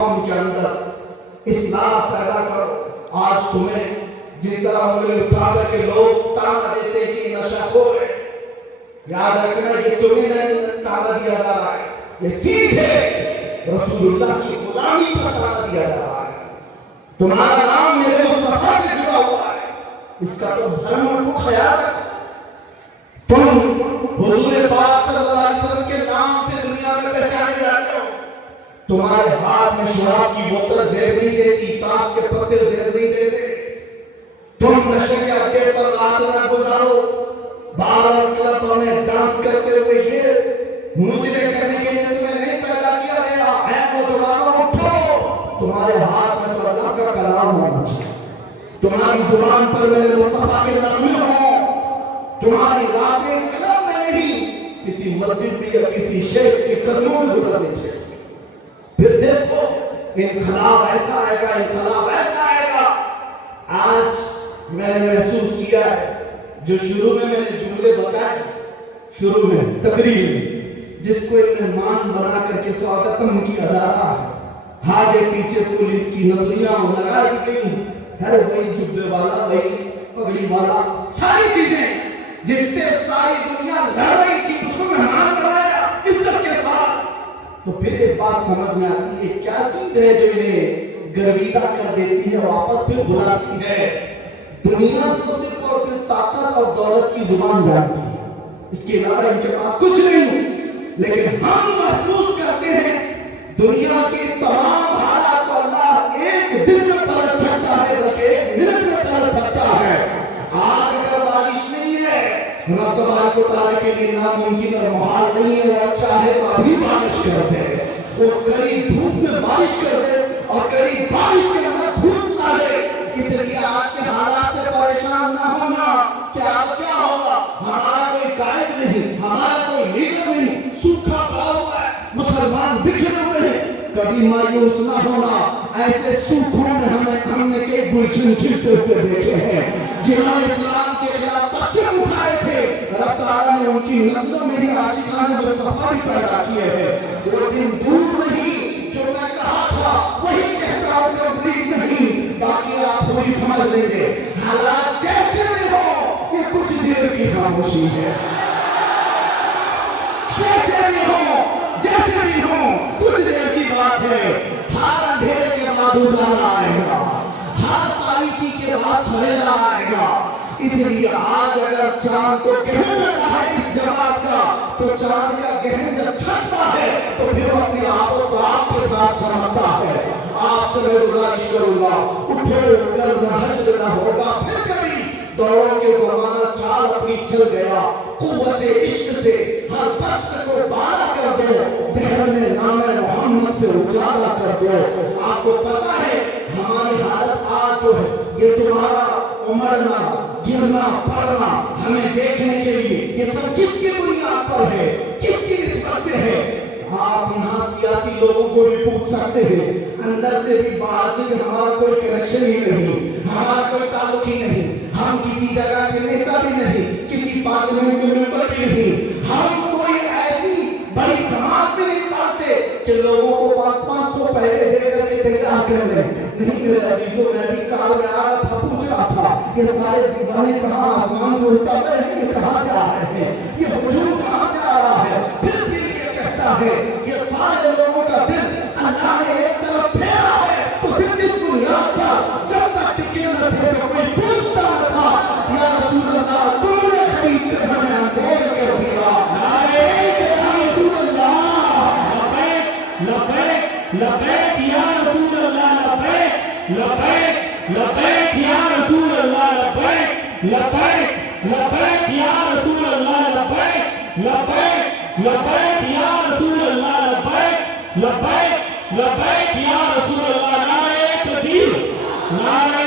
قوم کے اندر اصلاح پیدا کرو۔ آج تمہیں جس طرح انگلی اٹھا کر کے لوگ تانا دیتے ہیں کہ نشہ خور ہے، یاد رکھنا یہ تمہیں نہیں تانا دیا جا رہا ہے، یہ سیدھے رسول اللہ کی غلامی پر تانا دیا جا رہا ہے۔ تمہارا نام میرے مصطفیٰ سے جڑا ہوا ہے، اس کا تو دھرم کو خیال رکھو۔ تم حضور پاک صلی اللہ علیہ وسلم کے نام سے دنیا میں پہچانے جاتے ہو۔ تمہارے ہاتھ میں شراب کی بوتل زہر نہیں دیتی، تاش کے پتے زہر نہیں دیتے۔ تم نشے کے اڈے پر رات نہ گزارو، بار اور کلبوں میں ڈانس کرتے ہوئے یہ مجرے کرنے کے لیے تمہیں نہیں پیدا کیا گیا ہے۔ نوجوانوں اٹھو، تمہارے ہاتھ میں تو اللہ کا کلام ہونا چاہیے، تمہاری زبان پر میرے مصطفیٰ کے نام ہوں، تمہاری راتیں کلب میں نہیں کسی مسجد میں یا کسی شیخ کے قدموں میں گزرنے چاہیے۔ پھر دیکھو انقلاب ایسا آئے گا، انقلاب ایسا آئے گا۔ آج میں نے محسوس کیا ہے، جو شروع میں نے جملے بتائے، شروع میں تقریر میں جس کو ایک مہمان بنا کر کے سواگتم کیا جا رہا ہے، آگے پیچھے پولیس کی نظریاں لگائی گئی، ہر وہی جبے والا، وہی پگڑی والا، ساری چیزیں جس سے ساری دنیا لڑ رہی تھی اس کو مہمان بنایا عزت کے ساتھ۔ تو پھر ایک بات سمجھ میں آتی ہے، کیا چیز ہے جو انہیں گرویدہ کر دیتی ہے، واپس پھر بلاتی ہے؟ دنیا تو صرف اور صرف طاقت اور دولت کی زبان جانتی ہے، اس کے علاوہ ان کے پاس کچھ نہیں۔ لیکن ہم محسوس کرتے ہیں دنیا کی تمام حالات کو اللہ ایک دن میں پلٹ سکتا ہے، بلکہ ایک منٹ میں پلٹ سکتا ہے۔ آج اگر بارش نہیں ہے، رب تبارک و تعالیٰ کے لیے ناممکن اور محال نہیں ہے، وہ چاہے تو ابھی بارش کر دے، وہ قریب دھوپ میں بارش کر دے اور قریب بارش کے اندر دھوپ لا دے۔ اس لیے آج کے حالات سے پریشان نہ ہونا، کیا ہوگا؟ ہمارا کوئی قائد نہیں، ہمارا کوئی لیڈر نہیں، سوکھا پڑا ہوا ہے، مسلمان بکھرے ہوئے ہیں۔ کبھی مایوس نہ ہونا، ایسے سوکھوں میں ہم نے کئی گلشن کھلتے ہوئے دیکھے ہیں، جنہوں نے اسلام کے خلاف پرچم اٹھائے تھے، رب تعالیٰ نے ان کی نسلوں میں ہی عاشقان مصطفیٰ بھی پیدا کیے ہیں۔ وہ دن دور نہیں، جو میں کہا تھا وہی کہتا ہوں، کمپلیٹ نہیں، باقی آپ تھوڑی سمجھ لیں گے۔ حالات جیسے بھی ہو، یہ کچھ دیر کی خاموشی ہے، جیسے بھی ہو کچھ دیر کی بات ہے۔ ہر اندھیرے کے بعد اجالا آئے گا، ہر تاریکی کے بعد سویرا آئے گا۔ اس لیے آج اگر چاند کو گہن لگا ہے اس جماعت کا، تو چاند کا گہن جب چھٹتا ہے تو پھر وہ اپنی آپوں کو آپ کے ساتھ چمکتا ہے۔ آپ سے میں گزارش کروں گا، اٹھو کر نہ حشر نہ ہوگا پھر کبھی، دوروں کے زمانہ چال اپنی چل گیا، قوت عشق سے ہر پست کو بالا کر دو، دہر میں نام محمد سے اجالا کر دو۔ آپ کو پتا ہے ہماری حالت آج جو ہے، یہ تمہارا عمرنا، گرنا، پڑنا ہمیں دیکھنے کے لیے، یہ سب کس کی بنیاد پر ہے، کس کی نسبت سے ہے؟ آپ یہاں سیاسی لوگوں کو بھی پوچھ سکتے ہیں، اندر سے بھی باہر سے بھی ہمارا کوئی کنیکشن ہی نہیں، ہمارا کوئی تعلق ہی نہیں، ہم کسی جگہ کے نیتا بھی نہیں، کسی پارلیمنٹ کے ممبر بھی نہیں، ہم کوئی ایسی بڑی جماعت بھی نہیں پاتے کہ لوگوں کو 500 پہلے دے کر کے تیار کر لیں۔ نہیں میرے عزیزوں، میں بھی کار میں آ رہا تھا، پوچھ رہا تھا یہ سارے دیوانے کہاں آسمان سے اتر رہے ہیں، یہ کہاں سے آ رہے ہیں، یہ ہجوم کہاں سے آ رہا ہے؟ پھر بھی یہ کہتا ہے یہ سارے لوگوں کا دل اللہ نے ایک طرف پھیرا ہے۔ تو پھر اس بنیاد پر جب تک ٹکے نہ تھے تو کوئی پوچھتا نہ تھا، یا رسول اللہ تم نے خرید کر ہمیں اندھیر کر دیا، یا رسول اللہ لبیک لبیک لبیک یا رسول اللہ، لبیک لبیک لبیک یا رسول اللہ، لبیک لبیک لبیک یا رسول اللہ، لبیک لبیک لبیک یا رسول اللہ، لبیک لبیک لبیک یا رسول اللہ۔ نعرہ تکبیر، نعرہ